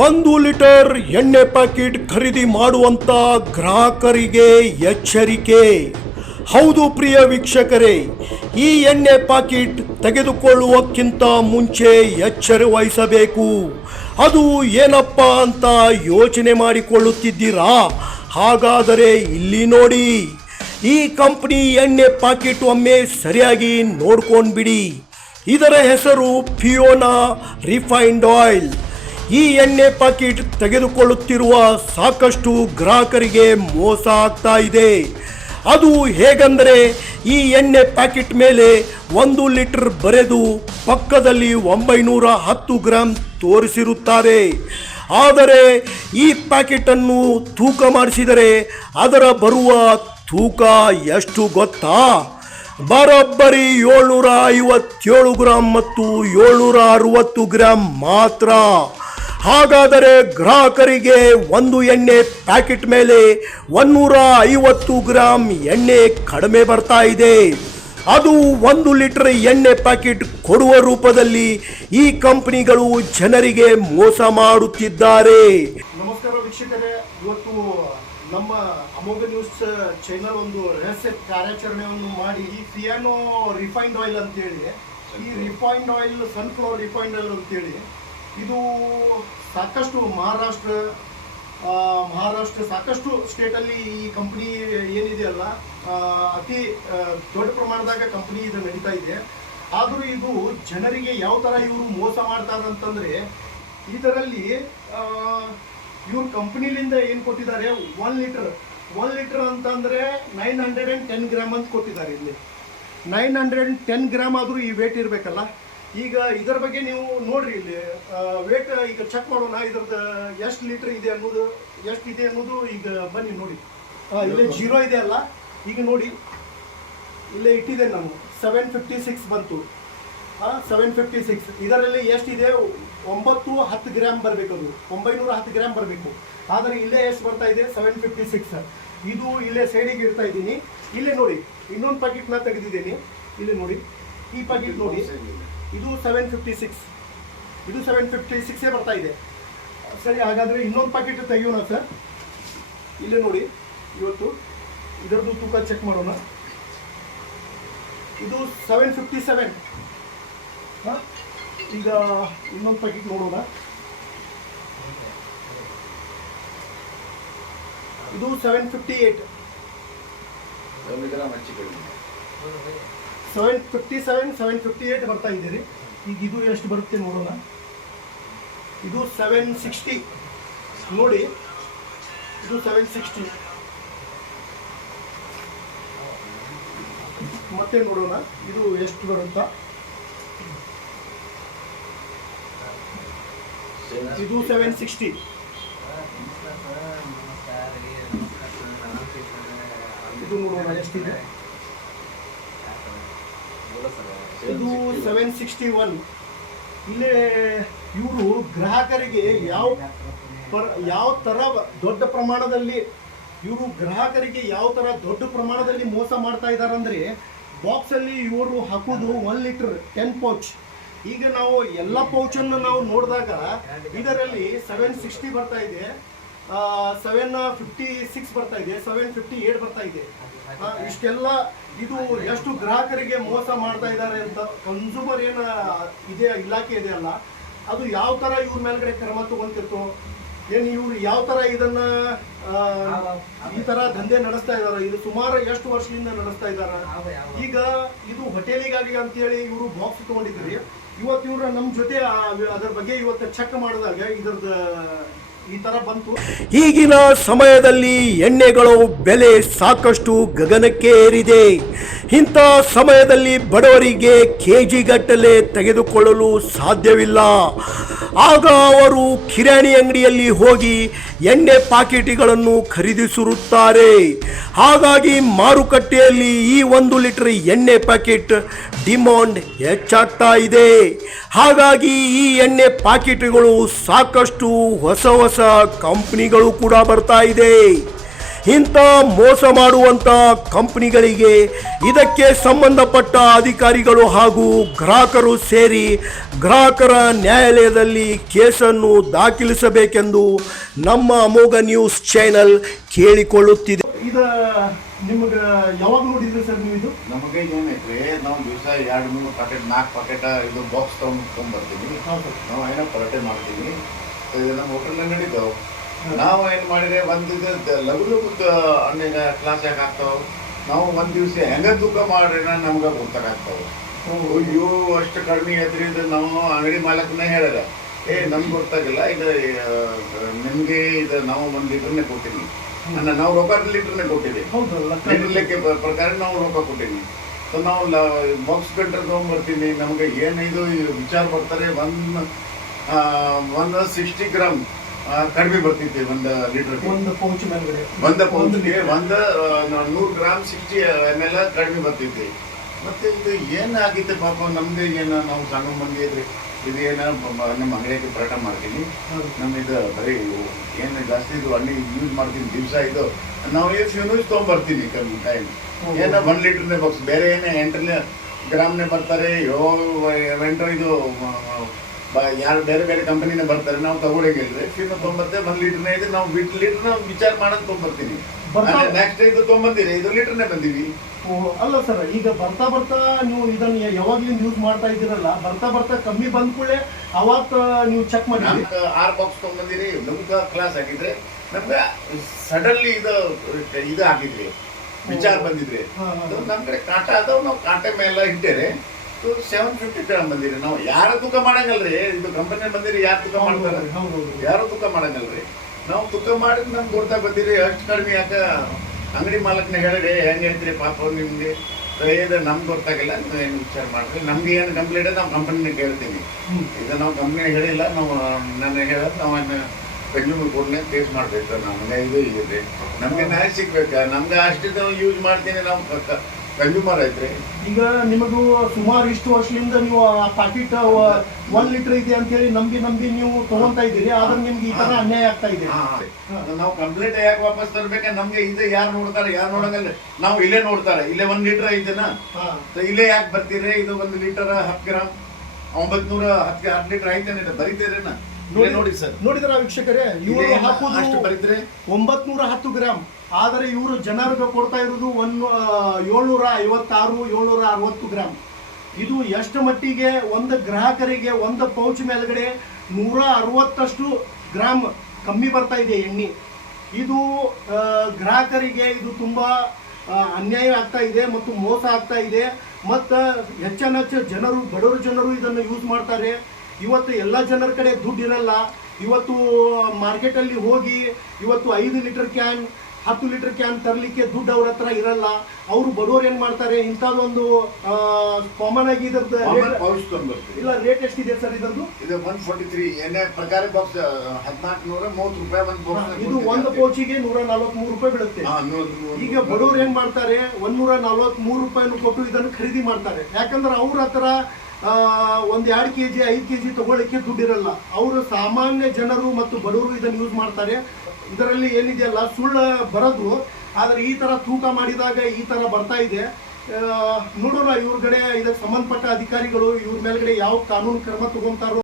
1 litre ಎಣ್ಣೆ packet ಖರೀದಿ ಮಾಡುವಂತ ಗ್ರಾಹಕರಿಗೆ ಎಚ್ಚರಿಕೆ. ಹೌದು ಪ್ರಿಯ ವೀಕ್ಷಕರೇ, ಈ ಎಣ್ಣೆ ಪ್ಯಾಕೆಟ್ ತೆಗೆದುಕೊಳ್ಳುವಕ್ಕಿಂತ ಮುಂಚೆ ಎಚ್ಚರ ವಹಿಸಬೇಕು. ಅದು ಏನಪ್ಪ ಅಂತ ಯೋಚನೆ ಮಾಡಿಕೊಳ್ಳುತ್ತಿದ್ದೀರಾ? ಹಾಗಾದರೆ ಇಲ್ಲಿ ನೋಡಿ, ಈ ಕಂಪನಿ ಎಣ್ಣೆ ಪ್ಯಾಕೆಟ್ ಒಮ್ಮೆ ಸರಿಯಾಗಿ ನೋಡ್ಕೊಂಡ್ಬಿಡಿ. ಇದರ ಹೆಸರು ಫಿಯೋನಾ ರಿಫೈನ್ಡ್ ಆಯಿಲ್. ಈ ಎಣ್ಣೆ ಪ್ಯಾಕೆಟ್ ತೆಗೆದುಕೊಳ್ಳುತ್ತಿರುವ ಸಾಕಷ್ಟು ಗ್ರಾಹಕರಿಗೆ ಮೋಸ ಆಗ್ತಾ ಇದೆ. ಅದು ಹೇಗೆಂದರೆ, ಈ ಎಣ್ಣೆ ಪ್ಯಾಕೆಟ್ ಮೇಲೆ 1 ಲೀಟರ್ ಬರೆದು ಪಕ್ಕದಲ್ಲಿ 910 ಗ್ರಾಂ ತೋರಿಸಿರುತ್ತಾರೆ. ಆದರೆ ಈ ಪ್ಯಾಕೆಟನ್ನು ತೂಕ ಮಾಡಿಸಿದರೆ ಅದರ ಬರುವ ತೂಕ ಎಷ್ಟು ಗೊತ್ತಾ? ಬರೋಬ್ಬರಿ 757 ಗ್ರಾಂ ಮತ್ತು 760 ಗ್ರಾಂ ಮಾತ್ರ. ಹಾಗಾದರೆ ಗ್ರಾಹಕರಿಗೆ ಒಂದು ಎಣ್ಣೆ ಪ್ಯಾಕೆಟ್ ಮೇಲೆ 150 ಗ್ರಾಂ ಎಣ್ಣೆ ಕಡಿಮೆ ಬರ್ತಾ ಇದೆ. ಅದು 1 ಲೀಟರ್ ಎಣ್ಣೆ ಪ್ಯಾಕೆಟ್ ಕೊಡುವ ರೂಪದಲ್ಲಿ ಈ ಕಂಪನಿಗಳು ಜನರಿಗೆ ಮೋಸ ಮಾಡುತ್ತಿದ್ದಾರೆ. ನಮಸ್ಕಾರ ವೀಕ್ಷಕರೇ, ಇವತ್ತು ನಮ್ಮ ಅಮೋಘ ನ್ಯೂಸ್ ಚಾನೆಲ್ ಒಂದು ರಹಸ್ಯ ಕಾರ್ಯಾಚರಣೆಯನ್ನು ಮಾಡಿ ಈ ಫಿಯಾನೋ ರಿಫೈನ್ಡ್ ಆಯಿಲ್ ಅಂತೇಳಿ, ಈ refined oil sunflower refined oil ಅಂತೇಳಿ ಇದು ಸಾಕಷ್ಟು ಮಹಾರಾಷ್ಟ್ರ ಸಾಕಷ್ಟು ಸ್ಟೇಟಲ್ಲಿ ಈ ಕಂಪ್ನಿ ಏನಿದೆಯಲ್ಲ ಅತಿ ದೊಡ್ಡ ಪ್ರಮಾಣದಾಗ ಕಂಪ್ನಿ ಇದು ನಡೀತಾ ಇದೆ. ಆದರೂ ಇದು ಜನರಿಗೆ ಯಾವ ಥರ ಇವರು ಮೋಸ ಮಾಡ್ತಾರೆ ಅಂತಂದರೆ, ಇದರಲ್ಲಿ ಇವ್ರ ಕಂಪ್ನಿಲಿಂದ ಏನು ಕೊಟ್ಟಿದ್ದಾರೆ, 1 ಲೀಟರ್ ಅಂತಂದರೆ 910 ಗ್ರಾಮ್ ಅಂತ ಕೊಟ್ಟಿದ್ದಾರೆ. ಇಲ್ಲಿ 910 ಗ್ರಾಮ್ ಆದರೂ ಈ ವೇಟ್ ಇರಬೇಕಲ್ಲ. ಈಗ ಇದರ ಬಗ್ಗೆ ನೀವು ನೋಡ್ರಿ, ಇಲ್ಲಿ ವೇಟ್ ಈಗ ಚೆಕ್ ಮಾಡೋಣ. ಇದ್ರದ್ದು ಎಷ್ಟು ಲೀಟರ್ ಇದೆ ಅನ್ನೋದು, ಎಷ್ಟಿದೆ ಅನ್ನೋದು ಈಗ ಬನ್ನಿ ನೋಡಿ. ಇಲ್ಲೇ 0 ಇದೆ ಅಲ್ಲ, ಈಗ ನೋಡಿ ಇಲ್ಲೇ ಇಟ್ಟಿದೆ ನಾನು. 756 ಬಂತು. 756 ಇದರಲ್ಲಿ ಎಷ್ಟಿದೆ? 910 ಗ್ರಾಮ್ ಬರಬೇಕು. ಅದು 910 ಗ್ರಾಮ್ ಬರಬೇಕು. ಆದರೆ ಇಲ್ಲೇ ಎಷ್ಟು ಬರ್ತಾ ಇದೆ? 756. ಇದು ಇಲ್ಲೇ ಸೈಡಿಗೆ ಇಡ್ತಾ ಇದ್ದೀನಿ. ಇಲ್ಲೇ ನೋಡಿ, ಇನ್ನೊಂದು ಪ್ಯಾಕೆಟ್ನ ತೆಗೆದಿದ್ದೀನಿ. ಇಲ್ಲಿ ನೋಡಿ, ಈ ಪ್ಯಾಕೆಟ್ ನೋಡಿ, ಇದು 756. ಇದು 756 ಬರ್ತಾ ಇದೆ. ಸರಿ, ಹಾಗಾದರೆ ಇನ್ನೊಂದು ಪ್ಯಾಕೆಟ್ ತೆಗೆಯೋಣ ಸರ್. ಇಲ್ಲೇ ನೋಡಿ, ಇವತ್ತು ಇದರದ್ದು ತೂಕ ಚೆಕ್ ಮಾಡೋಣ. ಇದು 757. ಈಗ ಇನ್ನೊಂದು ಪ್ಯಾಕೆಟ್ ನೋಡೋಣ. ಇದು 758. 757 758 ಬರ್ತಾ ಇದ್ದೀರಿ. ಈಗ ಇದು ಎಷ್ಟು ಬರುತ್ತೆ ನೋಡೋಣ. ಇದು 760 ನೋಡಿ, ಇದು 760. ಮತ್ತೆ ನೋಡೋಣ ಇದು ಎಷ್ಟು ಬರುತ್ತಾ. ಇದು 760. ಇದು ನೋಡೋಣ ಎಷ್ಟಿದೆ. ಇದು 761. ಇಲ್ಲೇ ಇವರು ಗ್ರಾಹಕರಿಗೆ ಯಾವ ಥರ ದೊಡ್ಡ ಪ್ರಮಾಣದಲ್ಲಿ ಮೋಸ ಮಾಡ್ತಾ ಇದ್ದಾರೆ ಅಂದರೆ, ಬಾಕ್ಸಲ್ಲಿ ಇವರು ಹಾಕೋದು 1 ಲೀಟರ್ 10 ಪೌಚ್. ಈಗ ನಾವು ಎಲ್ಲ ಪೌಚನ್ನು ನಾವು ನೋಡಿದಾಗ ಇದರಲ್ಲಿ 760 ಬರ್ತಾ ಇದೆ, 756 ಬರ್ತಾ ಇದೆ, 758 ಬರ್ತಾ ಇದೆ. ಇಷ್ಟೆಲ್ಲ ಇದು ಎಷ್ಟು ಗ್ರಾಹಕರಿಗೆ ಮೋಸ ಮಾಡ್ತಾ ಇದ್ದಾರೆ ಅಂತ ಕನ್ಸ್ಯೂಮರ್ ಏನು ಇದೆ ಇಲಾಖೆ ಇದೆ ಅಲ್ಲ, ಅದು ಯಾವ ಥರ ಇವ್ರ ಮೇಲ್ಗಡೆ ಕ್ರಮ ತಗೊಂತಿರ್ತೋ ಏನು, ಇವ್ರು ಯಾವ ಥರ ಇದನ್ನು ಈ ಥರ ದಂಧೆ ನಡೆಸ್ತಾ ಇದ್ದಾರೆ. ಇದು ಸುಮಾರು ಎಷ್ಟು ವರ್ಷದಿಂದ ನಡೆಸ್ತಾ ಇದ್ದಾರೆ. ಈಗ ಇದು ಹೋಟೆಲಿಗಾಗಿ ಅಂತೇಳಿ ಇವರು ಬಾಕ್ಸ್ ತೊಗೊಂಡಿದ್ರಿ. ಇವತ್ತು ಇವರು ನಮ್ಮ ಜೊತೆ ಅದರ ಬಗ್ಗೆ ಇವತ್ತು ಚೆಕ್ ಮಾಡಿದಾಗ ಇದ್ರದ್ದು ಈ ಥರ ಬಂತು. ಈಗಿನ ಸಮಯದಲ್ಲಿ ಎಣ್ಣೆಗಳು ಬೆಲೆ ಸಾಕಷ್ಟು ಗಗನಕ್ಕೆ ಏರಿದೆ. ಇಂಥ ಸಮಯದಲ್ಲಿ ಬಡವರಿಗೆ ಕೆಜಿ ಗಟ್ಟಲೆ ತೆಗೆದುಕೊಳ್ಳಲು ಸಾಧ್ಯವಿಲ್ಲ. ಆಗ ಅವರು ಕಿರಾಣಿ ಅಂಗಡಿಯಲ್ಲಿ ಹೋಗಿ ಎಣ್ಣೆ ಪ್ಯಾಕೆಟ್ಗಳನ್ನು ಖರೀದಿಸಿರುತ್ತಾರೆ. ಹಾಗಾಗಿ ಮಾರುಕಟ್ಟೆಯಲ್ಲಿ ಈ 1 ಲೀಟರ್ ಎಣ್ಣೆ ಪ್ಯಾಕೆಟ್ ಡಿಮಾಂಡ್ ಹೆಚ್ಚಾಗ್ತಾ ಇದೆ. ಹಾಗಾಗಿ ಈ ಎಣ್ಣೆ ಪ್ಯಾಕೆಟ್ಗಳು ಸಾಕಷ್ಟು ಹೊಸ ಕಂಪನಿಗಳು ಕೂಡ ಬರ್ತಾ ಇದೆ. ಇಂಥ ಮೋಸ ಮಾಡುವಂಥ ಕಂಪನಿಗಳಿಗೆ ಇದಕ್ಕೆ ಸಂಬಂಧಪಟ್ಟ ಅಧಿಕಾರಿಗಳು ಹಾಗೂ ಗ್ರಾಹಕರು ಸೇರಿ ಗ್ರಾಹಕರ ನ್ಯಾಯಾಲಯದಲ್ಲಿ ಕೇಸನ್ನು ದಾಖಲಿಸಬೇಕೆಂದು ನಮ್ಮ ಅಮೋಘ ನ್ಯೂಸ್ ಚಾನೆಲ್ ಕೇಳಿಕೊಳ್ಳುತ್ತಿದೆ. ಇದು ನಿಮ್ಗೆ ಯಾವಾಗ ನೋಡಿದ್ರಿ ಸರ್ ನೀವು ಇದು? ನಮಗೆ ಏನೈತ್ರಿ, ನಾವು ದಿವಸ 2-3 ಪ್ಯಾಕೆಟ್ 4 ಪ್ಯಾಕೆಟ್ ಇದು ಬಾಕ್ಸ್ ತೊಗೊಂಡ್ಬರ್ತೀವಿ. ನಾವು ಏನೋ ಪರೋಟೆ ಮಾಡ್ತೀವಿ. ಇದು ನಮ್ಮ ಹೋಟೆಲ್ನಾಗ ನಡೀತಾವೆ. ನಾವು ಏನು ಮಾಡಿದ್ರೆ ಒಂದು ಲಘು ಲಘು ಹಣ್ಣಿನ ಕ್ಲಾಸ್ ಯಾಕೆ ಆಗ್ತಾವೆ. ನಾವು ಒಂದು ದಿವಸ ಹೆಂಗೆ ತೂಕ ಮಾಡ್ರಿ ನಮ್ಗೆ ಗೊತ್ತಾಗ್ತಾವೆ. ಅಯ್ಯೋ ಅಷ್ಟು ಕಡಿಮೆ ಐತ್ರಿ, ಇದು ನಾವು ಅಂಗಡಿ ಮಾಲಕನೇ ಹೇಳಿದ ನಮ್ಗೆ ಗೊತ್ತಾಗಿಲ್ಲ, ಇದು ನಿಮಗೆ ಇದು ನಾವು 1 ಲೀಟರ್ನೇ ಕೊಡ್ತೀನಿ. ನಾವು ರೊಕ್ಕ ಲೀಟರ್ನೇ ಕೊಟ್ಟಿದ್ದೀವಿ. ಲೆಕ್ಕ ಪ್ರಕಾರ ನಾವು ರೊಕ್ಕ ಕೊಟ್ಟಿದ್ದೀವಿ. ಸೊ ನಾವು ಬಾಕ್ಸ್ ಗಂಟೆ ತೊಗೊಂಡ್ಬರ್ತೀನಿ. ನಮಗೆ ಏನಿದು ವಿಚಾರ ಬರ್ತಾರೆ, 160 ಗ್ರಾಮ್ ಕಡಿಮೆ ಬರ್ತಿದ್ದೆ 1 ಲೀಟರ್ಗೆ. ಒಂದು ಪೌಚ್ ಮೇಲ್ಗಡೆ 1 ಪೌಚ್ಗೆ 100 ಗ್ರಾಮ್ 60 ml ಕಡಿಮೆ ಬರ್ತಿದ್ದೆ. ಮತ್ತೆ ಇದು ಏನಾಗಿತ್ತು ಪಾಪ ನಮ್ದು, ಏನು ನಾವು ಸಣ್ಣ ಮಂದಿ ಇದ್ರಿ, ಇದೇನ ನಮ್ಮ ಅಂಗಡಿಗೆ ಪರಾಟ ಮಾಡ್ತೀನಿ. ಇದು ಬರೀ ಏನು ಜಾಸ್ತಿ ಇದು ಹಣ್ಣಿ ಯೂಸ್ ಮಾಡ್ತೀನಿ ದಿವಸ. ಇದು ನಾವು ಫ್ಯೂನೂಸ್ ತೊಗೊಂಡ್ಬರ್ತೀನಿ ಕಮ್ಮಿ ಟೈಮ್. ಏನೋ 1 ಲೀಟರ್ನೇ ಬಾಕ್ಸ್, ಬೇರೆ ಏನೇ 8 ಗ್ರಾಮ್ನೇ ಬರ್ತಾರೆ. ಇದು ಯಾರು ಬೇರೆ ಬೇರೆ ಕಂಪನಿನೇ ಬರ್ತಾರೆ, ನಾವು ತಗೊಳಂಗಿಲ್ರಿ. ಫ್ಯೂನೂ ತೊಗೊಂಬರ್ತೇವೆ 1 ಲೀಟರ್ನೇ ಇದೆ. ನಾವು ಲೀಟರ್ನ ವಿಚಾರ ಮಾಡೋದು ತೊಗೊಂಬರ್ತೀನಿ. ನೆಕ್ಸ್ಟ್ ಇದು ತೊಗೊಂಬಂದಿರಿ, ಇದು ಲೀಟರ್ನೇ ಬಂದೀವಿ. ಅಲ್ಲ ಸರ್, ಈಗ ಬರ್ತಾ ಬರ್ತಾ ನೀವು ಇದನ್ನ ಯಾವಾಗ್ಲಿಂದ ಯೂಸ್ ಮಾಡ್ತಾ ಇದ್ದೀರಲ್ಲ, ಬರ್ತಾ ಬರ್ತಾ ಕಮ್ಮಿ ಬಂದ ಕೂಡಲೇ ಅವತ್ತು ನೀವು ಚೆಕ್ ಮಾಡಿ 6 ಬಾಕ್ಸ್ ತೊಗೊಂಬಂದಿರಿ. ನಮ್ಗೆ ಕ್ಲಾಸ್ ಹಾಕಿದ್ರೆ ನಮ್ಗೆ ಸಡನ್ಲಿ ಇದು ಹಾಕಿದ್ರಿ, ವಿಚಾರ ಬಂದಿದ್ರಿ. ನಮ್ಮ ಕಡೆ ಕಾಂಟ ಅದಾವ, ನಾವು ಕಾಂಟೆ ಮೇಲೆ ಇಟ್ಟೇರಿ. 750 ಗ್ರಾಮ್ ಬಂದಿರಿ. ನಾವು ಯಾರು ತೂಕ ಮಾಡಂಗಲ್ರಿ, ಇದು ಕಂಪನಿ ಬಂದಿರಿ, ಯಾರು ತೂಕ ಮಾಡ್ತಾರೆ? ಯಾರು ತೂಕ ಮಾಡಂಗಲ್ರಿ. ನಾವು ತೂಕ ಮಾಡಿದ್ ನಮ್ಗೆ ಗೊತ್ತಾ ಬಂದಿರಿ. ಅಷ್ಟು ಕಡಿಮೆ ಯಾಕೆ ಅಂಗಡಿ ಮಾಲಕ್ನ ಹೇಳಿರಿ, ಹೆಂಗೆ ಹೇಳ್ತೀರಿ ಪಾಪ ನಿಮ್ಗೆ ಇದು ನಮ್ಗೆ ಗೊತ್ತಾಗಿಲ್ಲ, ನೀವು ಏನು ವಿಚಾರ ಮಾಡ್ರಿ. ನಮ್ಗೆ ಏನು ಕಂಪ್ಲೇಂಟ್ ನಾವು ಕಂಪನಿನ ಕೇಳ್ತೀವಿ. ಈಗ ನಾವು ಕಂಪ್ನಿ ಹೇಳಿಲ್ಲ, ನಾವು ನನಗೆ ಹೇಳೋದು ನಾವು ಕನ್ಸ್ಯೂಮರ್ ಕೋರ್ಟ್ನೇ ಕೇಸ್ ಮಾಡಬೇಕು. ನಮಗೆ ಇದು ಇದೆ, ನಮಗೆ ನ್ಯಾಯ ಸಿಗ್ಬೇಕು. ನಮ್ಗೆ ಅಷ್ಟು ಯೂಸ್ ಮಾಡ್ತೀನಿ, ನಾವು ಕನ್ಸ್ಯೂಮರ್ ಐತ್ರಿ. ಈಗ ನಿಮಗೂ ಸುಮಾರು ಇಷ್ಟು ವರ್ಷದಿಂದ ನೀವು ಆ ಪ್ಯಾಕೆಟ್ 1 ಲೀಟರ್ ಇದೆ ಅಂತ ಹೇಳಿ ನಂಬಿ ನೀವು ತಗೊಂತಾ ಇದ್ದೀರಿ. ಆದ್ರೆ ನಿಮ್ಗೆ ಈ ತರ ಅನ್ಯಾಯ ಆಗ್ತಾ ಇದೆ. ನಾವು ಕಂಪ್ಲೇಂಟ್ ಯಾಕೆ ವಾಪಸ್ ತರ್ಬೇಕ? ನಮ್ಗೆ ಇದು ಯಾರು ನೋಡ್ತಾರೆ, ಯಾರು ನೋಡಂಗಲ್ಲ. ನಾವು ಇಲ್ಲೇ ನೋಡ್ತಾರೆ, ಇಲ್ಲೇ 1 ಲೀಟರ್ ಐತೆನಾ, ಇಲ್ಲೇ ಯಾಕೆ ಬರ್ತೀರಿ? ಇದು 1 ಲೀಟರ್ 10 ಗ್ರಾಮ್ 910 ಲೀಟರ್ ಐತೇನೆ, ಬರೀತೀರೇನ? ನೋಡಿ ಸರ್, ನೋಡಿದ್ರ ವೀಕ್ಷಕರೇ, ಇವರು ಹಾಕುದು ಅಷ್ಟು ಬರೀತೀರಿ 910 ಗ್ರಾಮ್. ಆದರೆ ಇವರು ಜನರಿಗೆ ಕೊಡ್ತಾ ಇರೋದು 756 760 ಗ್ರಾಮ್. ಇದು ಎಷ್ಟು ಮಟ್ಟಿಗೆ ಒಂದು ಗ್ರಾಹಕರಿಗೆ ಒಂದು ಪೌಚ್ ಮೇಲ್ಗಡೆ 160 ಗ್ರಾಮ್ ಕಮ್ಮಿ ಬರ್ತಾ ಇದೆ ಎಣ್ಣೆ. ಇದು ಗ್ರಾಹಕರಿಗೆ ಇದು ತುಂಬಾ ಅನ್ಯಾಯ ಆಗ್ತಾ ಇದೆ ಮತ್ತು ಮೋಸ ಆಗ್ತಾ ಇದೆ. ಮತ್ತು ಹೆಚ್ಚೆಚ್ಚು ಜನರು, ಬಡವರು ಜನರು ಇದನ್ನು ಯೂಸ್ ಮಾಡ್ತಾರೆ. ಇವತ್ತು ಎಲ್ಲ ಜನರ ಕಡೆ ದುಡ್ಡು ಇರಲ್ಲ. ಇವತ್ತು ಮಾರ್ಕೆಟಲ್ಲಿ ಹೋಗಿ ಇವತ್ತು 5 ಲೀಟರ್ ಕ್ಯಾನ್ 10 ಲೀಟರ್ ಕ್ಯಾನ್ ತರಲಿಕ್ಕೆ ದುಡ್ಡು ಅವ್ರ ಹತ್ರ ಇರಲ್ಲ. ಅವರು ಬಡವರು ಏನು ಮಾಡ್ತಾರೆ, ಇಂಥದ್ದೊಂದು ಕಾಮನ್ ಆಗಿ ಇದ್ರದ್ದು ಇಲ್ಲ ರೇಟ್ ಎಷ್ಟಿದೆ ಸರ್ ಇದರದ್ದು? ಇದು 143 ಎಣ್ಣೆ ಪ್ರಕಾರ ಬಾಕ್ಸ್ 1430 ರೂಪಾಯಿ ಒಂದು ಬಾಕ್ಸ್. ಇದು ಒಂದು ಪೌಚಿಗೆ 143 ರೂಪಾಯಿ ಬೀಳುತ್ತೆ. ಈಗ ಬಡವರು ಏನ್ ಮಾಡ್ತಾರೆ, 143 ರೂಪಾಯಿನ ಕೊಟ್ಟು ಇದನ್ನು ಖರೀದಿ ಮಾಡ್ತಾರೆ. ಯಾಕಂದ್ರೆ ಅವ್ರ ಹತ್ರ 1-2 kg 5 kg ತಗೊಳ್ಳಿಕ್ಕೆ ದುಡ್ಡಿರಲ್ಲ. ಅವರು ಸಾಮಾನ್ಯ ಜನರು ಮತ್ತು ಬಡವರು ಇದನ್ನು ಯೂಸ್ ಮಾಡ್ತಾರೆ. ಇದರಲ್ಲಿ ಏನಿದೆಯಲ್ಲ ಸುಳ್ಳು ಬರೋದು, ಆದರೆ ಈ ತರ ತೂಕ ಮಾಡಿದಾಗ ಈ ತರ ಬರ್ತಾ ಇದೆ. ನೋಡೋಣ ಇವ್ರ ಕಡೆ ಇದಕ್ಕೆ ಸಂಬಂಧಪಟ್ಟ ಅಧಿಕಾರಿಗಳು ಇವ್ರ ಮೇಲ್ಗಡೆ ಯಾವ ಕಾನೂನು ಕ್ರಮ ತಗೊಂತಾರೋ.